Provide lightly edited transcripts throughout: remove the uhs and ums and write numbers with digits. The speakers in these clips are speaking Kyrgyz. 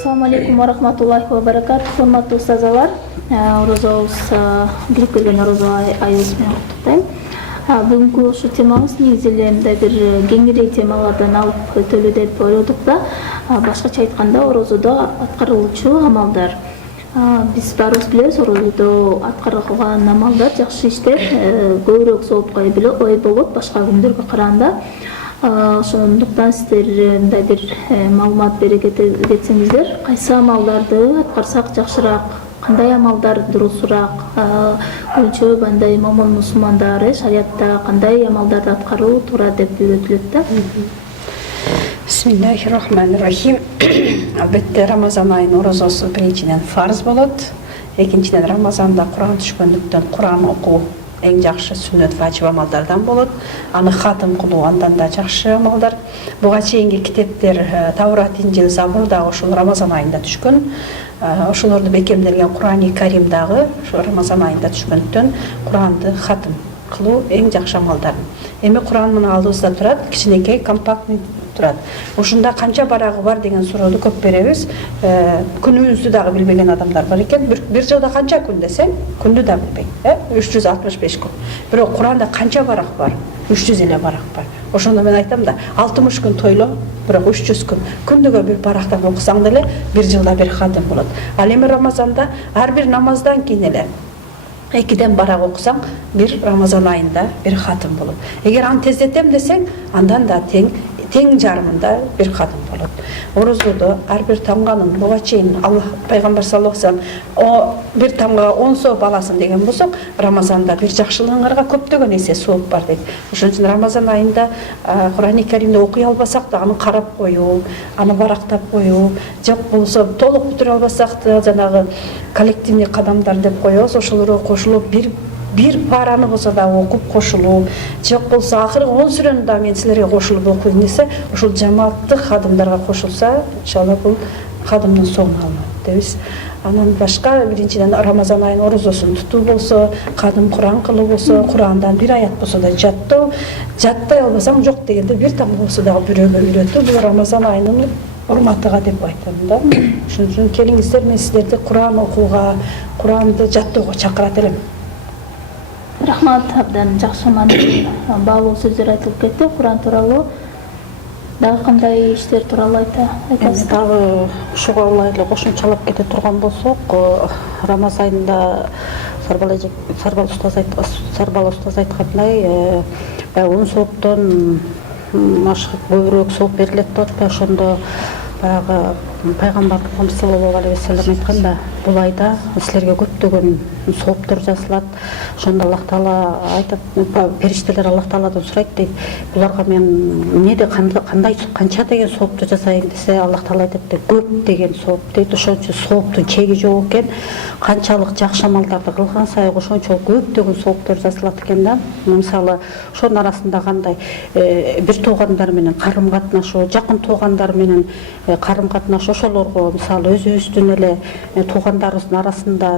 Assalamu алейкум ва рахматуллахи ва баракату. Hurmatly ustazalar, orozabыз кирип келген ораза айыбыз менен куттуктайм. Бүгүнкү ушул темабыз негизи эле мындай бир кеңири темалардан алып өтөлү деп ойладык да. Башкача айтканда, орозодо аткарылуучу амалдар. Биз баарыбыз билебиз, орозодо аткарылган амалдар, жакшы иштер көбүрөөк соопко ой болот башка күндөргө караганда. Ошондуктан сиздер мындай бир маалымат бере кетсеңиздер, кайсы амалдарды аткарсак жакшыраак, кандай амалдар дурусураак, көбүнчө мындай момун мусулмандар шариятта кандай амалдарды аткаруу туура деп үйрөтүлөт да. Бисмиллахир-рахманир-рахим. Албетте Рамазан айынын орозосу биринчиден фарз болот. Экинчиден Рамазанда Куран түшкөндүктөн Куран окуу эң жакшы сүннөт вачип амалдардан болот. Аны хатым кылуу андан да жакшы амалдар. Буга чейинки китептер Таврат, Инжил, Забур дагы ошол Рамазан айында түшкөн. Ошолорду бекемделген Курани Карим дагы ошо Рамазан айында түшкөндүктөн Куранды хатым кылуу эң жакшы амалдар. Эми Куран мына алдыбызда турат, кичинекей, компактный турат. Ушунда канча барагы бар деген суроону көп беребиз. Күнүбүздү дагы билбеген адамдар бар экен. Бир жылда канча күн десең, күндү да билбейт. 365 күн. Бирок Куранда канча барак бар? 300 эле барак бар. Ошондо мен айтам да, 60 күн тойло, бирок 300 күн. Күндөгө бир барактан окусаң деле, бир жылда бир хатым болот. Ал эми Рамазанда ар бир намаздан кийин эле 2ден барак окусаң, бир Рамазан айында бир хатым болот. Эгер аны тездетем десең, андан да тең жарымында бир хатым болот. Орозодо ар бир тамганын буга чейин Аллах пайгамбар саллаллаху алейхи вассалам бир тамга 10 сооп аласың деген болсок, Рамазанда бир жакшылыгыңарга көптөгөн эсе сооп бар дейт. Ошон үчүн Рамазан айында Курани Каримди окуй албасак да аны карап коюу, аны барактап коюу, жок болсо толук бүтүрө албасак да жанагы коллективный кадамдар деп коебуз, ошолорго кошулуп бир параны болсо да окуп кошулуу, жок болсо акыркы 10 сүрөнү да мен силерге кошулуп окуйм десе, ошол жамааттык кадымдарга кошулса, иншалла бул кадымдын соңун алынат дейбиз. Анан башка биринчиден Рамазан айынын орозосун тутуу болсо, кадым Куран кылуу болсо, Курандан бир аят болсо да жаттоо, жаттай албасаң жок дегенде бир тамга болсо дагы бирөөгө үйрөтүү, бул Рамазан айынын урматыга деп айтам да. Ошон үчүн келиңиздер, мен сиздерди Куран окууга, Куранды жаттоого чакырат элем. Рахмат, абдан жакшы баалуу сөздөр айтылып кетти. Куран тууралуу дагы кандай иштер тууралуу айтасыз? Дагы ушуга улай эле кошумчалап кете турган болсок, Рамазан айында Сарбал устаз айткандай, 10 сооптон ашык көбүрөөк сооп берилет деп атпайбы, ошондо баягы пайгамбарыбыз саллаллаху алейхи вассалам айтканда, бул айда силерге көптөгөн сооптор жазылат. Ошондо Аллах Таала айтат, периштелер Аллах Тааладан сурайт дейт, буларга мен эмнеде канча деген соопту жасайын десе, Аллах Таала айтат дейт, көп деген сооп дейт. Ошон үчүн сооптун чеги жок экен. Канчалык жакшы амалдарды кылган сайын ошончо көптөгөн сооптор жазылат экен да. Мисалы, ошонун арасында кандай бир туугандар менен карым катнашуу, жакын туугандар менен карым катнашуу, ошолорго мисалы өзүбүздүн эле туугандарыбыздын арасында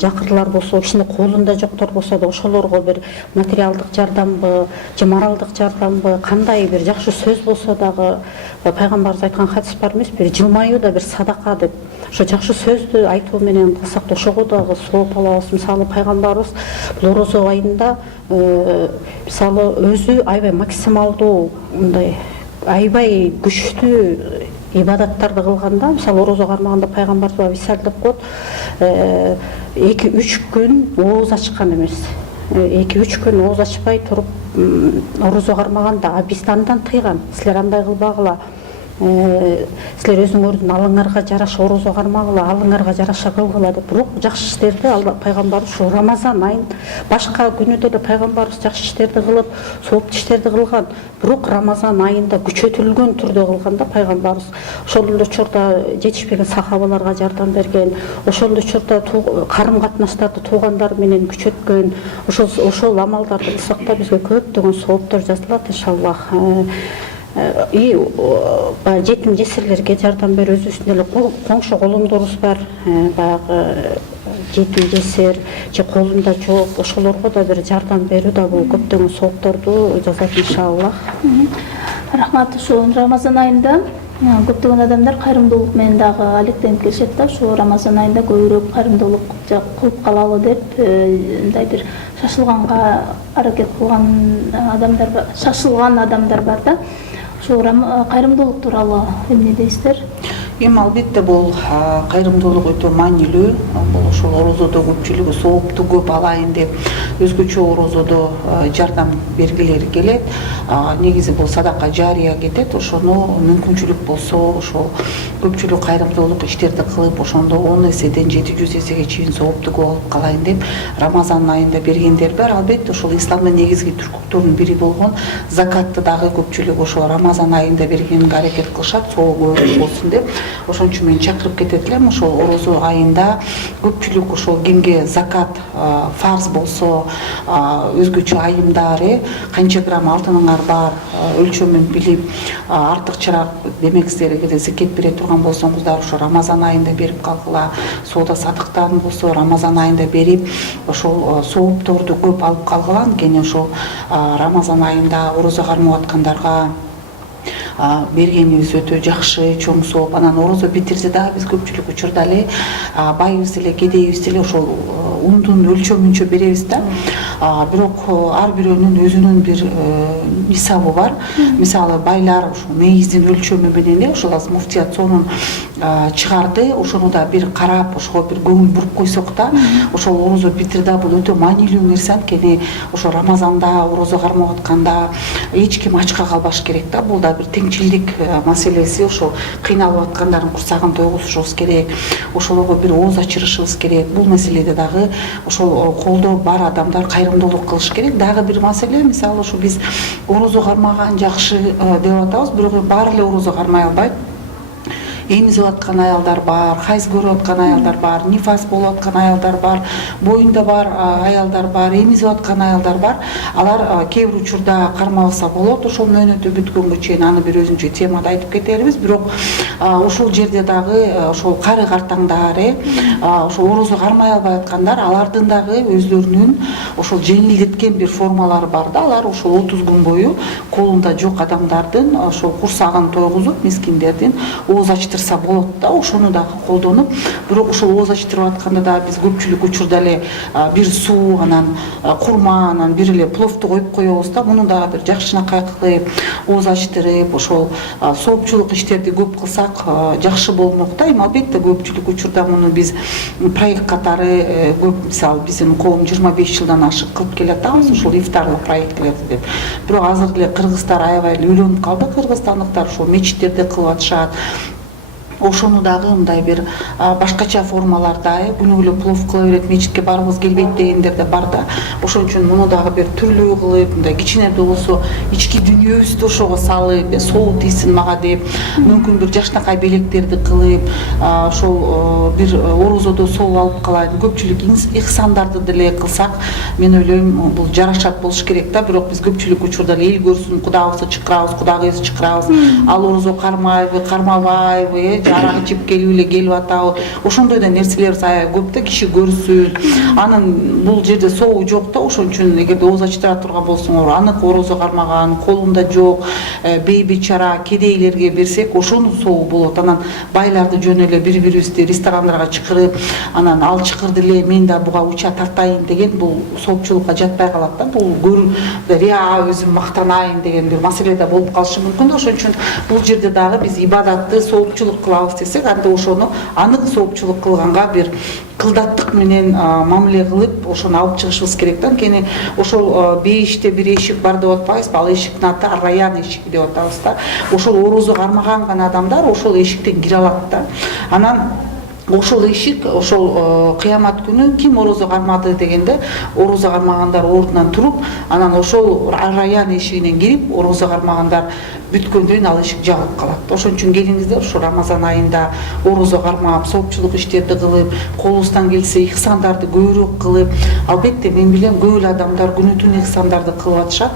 жакырлар болсо, кишинин колунда жоктор болсо да ошолорго бир материалдык жардамбы, же моралдык жардамбы, кандай бир жакшы сөз болсо дагы, пайгамбарыбыз айткан хадис бар эмес, бир жылмаюу да бир садака деп. Ошо жакшы сөздү айтуу менен кылсак да ошого дагы сооп алабыз. Мисалы пайгамбарыбыз орозо айында мисалы өзү аябай максималдуу мындай аябай күчтүү ибадаттарды кылганда, мисалы орозо кармаганда пайгамбарыбыз висал деп коет, 2-3 күн ооз ачкан эмес. 2-3 күн ооз ачпай туруп орозо кармаганда, бизди андан тыйган. Силер андай кылбагыла. Силер өзүңөрдүн алыңарга жараша орозо кармагыла, алыңарга жараша кылгыла деп. Бирок жакшы иштерди пайгамбарыбыз ушу Рамазан айын башка күнүдө да пайгамбарыбыз жакшы иштерди кылып, сооптуу иштерди кылган. Бирок Рамазан айында күчөтүлгөн түрдө кылганда пайгамбарыбыз ошол учурда жетишпеген сахабаларга жардам берген, ошол учурда карым катнаштарды туугандар менен күчөткөн. Ошол амалдарды кылсак да бизге көптөгөн сооптор жазылат иншаллах. Жетим жесирлерге жардам берүү, өзүбүздүн эле коңшу колуңдорубуз бар, баягы жетим жесир же колунда жок, ошолорго да бир жардам берүү да бул көптөгөн соопторду жазат иншаллах. Рахмат. Ушул Рамазан айында көптөгөн адамдар кайрымдуулук менен дагы алектенип келишет да, ушу Рамазан айында көбүрөөк кайрымдуулук кылып калалы деп мындай бир шашылган адамдар бар да. Ошол кайрымдуулук тууралуу эмне дейсиздер? Эми албетте бул кайрымдуулук өтө маанилүү. Бул ошол орозодо көпчүлүгү соопту көп алайын деп өзгөчө орозодо жардам бергилери келет. Негизи бул садака жария кетет. Ошону мүмкүнчүлүк болсо ошол көпчүлүк кайрымдуулук иштерди кылып, ошондо 10 эседен 700 эсеге чейин соопту көп алып калайын деп Рамазан айында бергендер бар. Албетте ошол исламдын негизги түркүктөрүнүн бири болгон закатты дагы көпчүлүк ошол Рамазан айында бергенге аракет кылышат, соо көп болсун деп. Ошон үчүн мен чакырып кетет элем, ошол орозо айында көпчүлүк ошол кимге закат фарз болсо, өзгөчө айымдар, канча грамм алтыныңар бар, өлчөмүн билип, артыкчараак демек силер эгерде зекет бере турган болсоңуздар, ошо Рамазан айында берип калгыла. Соода сатыктарын болсо Рамазан айында берип, ошол соопторду көп алып калгыла. Анткени ошол Рамазан айында орозо кармап аткандарга бергенибиз өтө жакшы, чоң сооп. Анан орозо битирде дагы биз көпчүлүк учурда эле байыбыз эле, кедейибиз эле ошол ундун өлчөмүнчө беребиз да. Бирок ар бирөөнүн өзүнүн бир мисабы бар. Мисалы байлар ошо мейиздин өлчөмү менен ошол азыр муфтият сонун чыгарды. Ошону да бир карап, ошого бир көңүл буруп койсок да, ошол орозо битирде бул өтө маанилүү нерсе. Анткени ошо Рамазанда орозо кармап атканда эч ким ачка калбаш керек да. Бул да бир теңчилдик маселеси. Ошол кыйналып аткандардын курсагын тойгузушубуз керек. Ошолорго бир ооз ачырышыбыз керек. Бул маселеде дагы ошол колдо бар адамдар кайрымдуулук кылыш керек. Дагы бир маселе, мисалы ошо биз орозо кармаган жакшы деп атабыз, бирок баары эле орозо кармай албайт. Эмизип аткан аялдар бар, хайз көрүп аткан аялдар бар, нифас болуп аткан аялдар бар, боюнда бар аялдар бар, эмизип аткан аялдар бар. Алар кээ бир учурда кармабаса болот. Ошол мөөнөтү бүткөнгө чейин аны бир өзүнчө темада айтып кетербиз. Бирок ошол жерде дагы ошол кары картаңдар, ошол орозо кармай албай аткандар, алардын дагы өзлөрүнүн ошол жеңилдеткен бир формалары бар да. Алар ошол 30 күн бою колунда жок адамдардын ошол курсагын тойгузуп, мискиндердин ооз ачтырса болот да. Ошону дагы колдонуп, бирок ошол ооз ачтырып атканда дагы биз көпчүлүк учурда эле бир суу, анан курма, анан бир эле пловду коюп коебуз да. Муну дагы бир жакшынакай кылып, ооз ачтырып, ошол соопчулук иштерди көп кылсак жакшы болмок да. Эми албетте көпчүлүк учурда муну биз проект катары көп, мисалы биздин коом 25 жылдан ашык кылып келатабыз, ошол ифтарлык проектлерди деп. Бирок азыр эле кыргыздар аябай эле үйлөнүп калды. Кыргызстандыктар ошол мечиттерде кылып атышат. Ошону дагы мындай бир башкача формаларда, күнү бүлө плов кыла берет, мечитке барыбыз келбейт дегендер да бар да. Ошон үчүн муну дагы бир түрлүү кылып, мындай кичине да болсо ички дүйнөбүздү ошого салып, соо тийсин мага деп, мүмкүн бир жакшынакай белектерди кылып, ошол бир орозодо соо алып калайын. Көпчүлүк ихсандарды деле кылсак, мен ойлойм, бул жарашат болуш керек да. Бирок биз көпчүлүк учурда эл көрсүн, кудагыбызды чакырабыз, кудагыбызды чакырабыз. Ал орозо кармайбы, кармабайбы, арак ичип келип эле келип атабы. Ошондой да нерселерибиз аябай көп да, киши көрсүн. Анын бул жерде сообу жок да. Ошон үчүн эгерде ооз ачтыра турган болсоңор, анык орозо кармаган, колунда жок, бейбичара кедейлерге берсек, ошонун сообу болот. Анан байларды жөн эле бири-бирибизди ресторандарга чакырып, анан ал чакырды эле, мен да буга уча тартайын деген бул соопчулукка жатпай калат да. Бул көрүп, өзүм мактанайын деген бир маселе да болуп калышы мүмкүн да. Ошон үчүн бул жерде дагы биз ибадатты соопчулук кылабыз десек, анда ошону анык соопчулук кылганга бир кылдаттык менен мамиле кылып, ошону алып чыгышыбыз керек да. Анткени ошол бейиште бир эшик бар деп атпайбызбы? Ал эшиктин аты Ар-Раян эшиги деп атабыз да. Ошол орозо кармаган гана адамдар ошол эшиктен кире алат да. Анан ошол эшик, ошол кыямат күнү ким орозо кармады дегенде, орозо кармагандар ордунан туруп, анан ошол Ар-Раян эшигинен кирип, орозо кармагандар бүткөндөн кийин ал эшик жабылып калат. Ошон үчүн келиңиздер, ушу Рамазан айында орозо кармап, соопчулук иштерди кылып, колубуздан келсе ихсандарды көбүрөөк кылып, албетте мен билем көп эле адамдар күнү түн ихсандарды кылып атышат.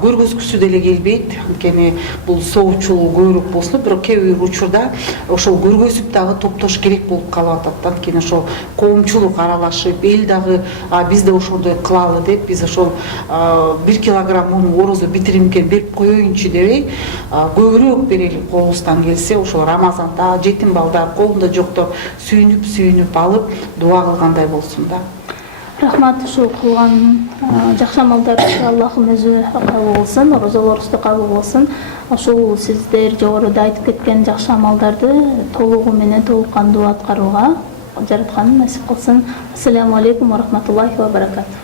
Көргөзгүсү деле келбейт, анткени бул соопчулук көбүрөөк болсун, бирок кээ бир учурда ошол көргөзүп дагы топтош керек болуп калып атат да. Анткени ошол коомчулук аралашып, эл дагы биз да ошондой кылалы деп, биз ошол 1 килограмм орозо битиримге берип коеюнчу деп элей көбүрөөк берели колубуздан келсе, ошо Рамазанда жетим балдар, колунда жоктор сүйүнүп алып дуа кылгандай болсун да. Рахмат, ушул кылган жакшы амалдарыңызга Аллахым өзү кабыл кылсын, орозолорубузду кабыл кылсын. Ошол сиздер жогоруда айтып кеткен жакшы амалдарды толугу менен толук кандуу аткарууга жараткан насип кылсын. Ассаламу алейкум ва рахматуллахи ва баракатух.